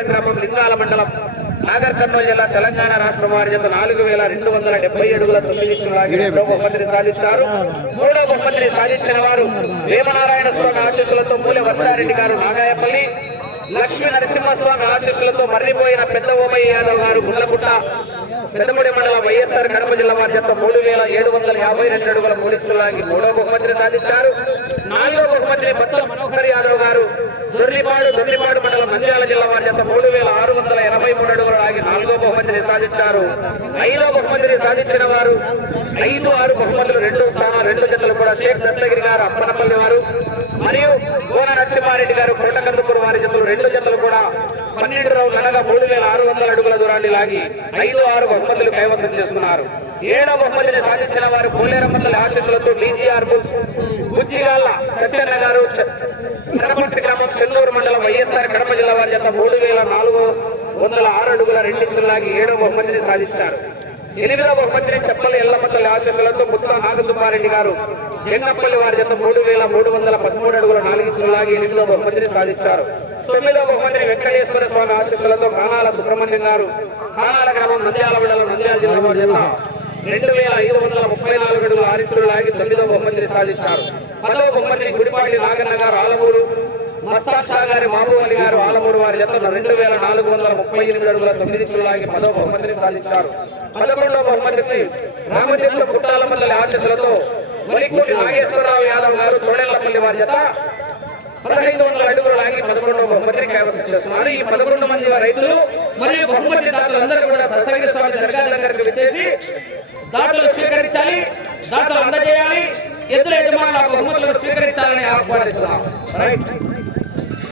కోనేశ్వర గ్రామం లింగాల మండలం నాగర్ కర్నూలు జిల్లా తెలంగాణ రాష్ట్రం వారి చేత నాలుగు వేల రెండు వందల డెబ్బై అడుగుల తొమ్మిది రెండో బహుమతిని సాధిస్తారు. మూడో బహుమతిని సాధించిన వారు వేమనారాయణ స్వామి ఆశీస్సులతో మూలె వర్షారెడ్డి గారు నాగాయపల్లి లక్ష్మీ నరసింహస్వామి ఆశీస్సులతో మర్రిపోయిన పెద్ద ఓమయ్య యాదవ్ గారు గుండ్లగుట్ట పెద్దమూడి మండలం వైఎస్ఆర్ కడప జిల్లా వారి చేత మూడు వేల ఏడు వందల యాభై రెండు అడుగుల మూడిస్తులాగి మూడో బహుమతిని సాధించారు. నాలుగో బహుమతిని బత్తల మనోహర్ యాదవ్ గారు దొర్లిపాడు దొర్లిపాడు మండలం నంద్యాల జిల్లా వారి చేత మూడు వేల ఆరు వందల ఎనభై మూడు అడుగులు ఆగి నాలుగో బహుమతిని సాధించారు. ఐదో బహుమతిని సాధించిన వారు ఐదు ఆరు బహుమతులు రెండు స్థానాలు రెండు జతలు కూడా షేక్ దత్తగిరి గారు అప్పనపల్లి వారు మరియు కోన నరసింహారెడ్డి గారు కోటకందుకూరు వారి జతలు రెండు జతలు కూడా పన్నెండు రౌండ్లు అనగా మూడు వేల ఆరు వందల అడుగుల దూరాన్ని లాగి ఐదు ఆరు బహుమతులు కైవసం చేసుకున్నారు. ఏడో బహుమతిని సాధించిన వారు పోలేరమ్మల ఆశీస్సులతో బీజీఆర్ బుజ్జిగాళ్ళ బుచ్చిగాళ్ళ సత్యన్న గారు చ- గ్రామం చెల్లూరు మండలం వైఎస్ఆర్ కడప జిల్లా వారి చేత మూడు వేల నాలుగు వందల ఆరు అడుగుల రెండు లాగి ఏడవ బహుమతిని సాధిస్తారు ఎనిమిదవ బహుమతిని చెప్పల ఎల్లమ్మతల్లి ఆశీస్సులతో ముత్త నాగసుబ్బారెడ్డి గారు జంగపల్లి వారి జత మూడు వేల మూడు వందల పదమూడు అడుగుల నాలుగు లాగి ఎనిమిదవ బహుమతిని సాధిస్తారు తొమ్మిదవ బహుమతిని వెంకటేశ్వర స్వామి ఆశీస్సులతో కానాల సుబ్రహ్మణ్యం గారు కానాల గ్రామం నంద్యాల మండలం నంద్యాల జిల్లా వారి చేత రెండు వేల ఐదు వందల ముప్పై నాలుగు అడుగుల ఆరించులు లాగి తొమ్మిదవ బహుమతిని సాధిస్తారు పదవ బహుమతిని గుడిపాటి నాగన్న గారు ఆలమూరు మత్తాషా గారి మహబూబ్ అలీ గారు ఆలమూరు వారి జతలు రెండు వేల నాలుగు వందల ముప్పై ఎనిమిది అడుగుల తొమ్మిది లాగి పదో బహుమతిని సాధించారు. పదకొండవ బహుమతికి రామచంద్ర పుట్టాలపల్లి ఆశీస్సులతో మణికూరి నాగేశ్వరరావు యాదవ్ గారు తోడేళ్ళపల్లి వారి జత పదహైదు వందల అడుగులు లాగి పదకొండవ బహుమతిని కైవసం చేస్తున్నారు. ఈ పదకొండు మంది రైతులు మరియు బహుమతి దాతలందరూ కూడా దశరథ స్వామి దర్గా దగ్గరికి వచ్చేసి దాతలు స్వీకరించాలి దాతలు అందజేయాలి ఎద్దుల యజమానులు ఆ బహుమతులను స్వీకరించాలని ఆహ్వానిస్తున్నాం. రైట్.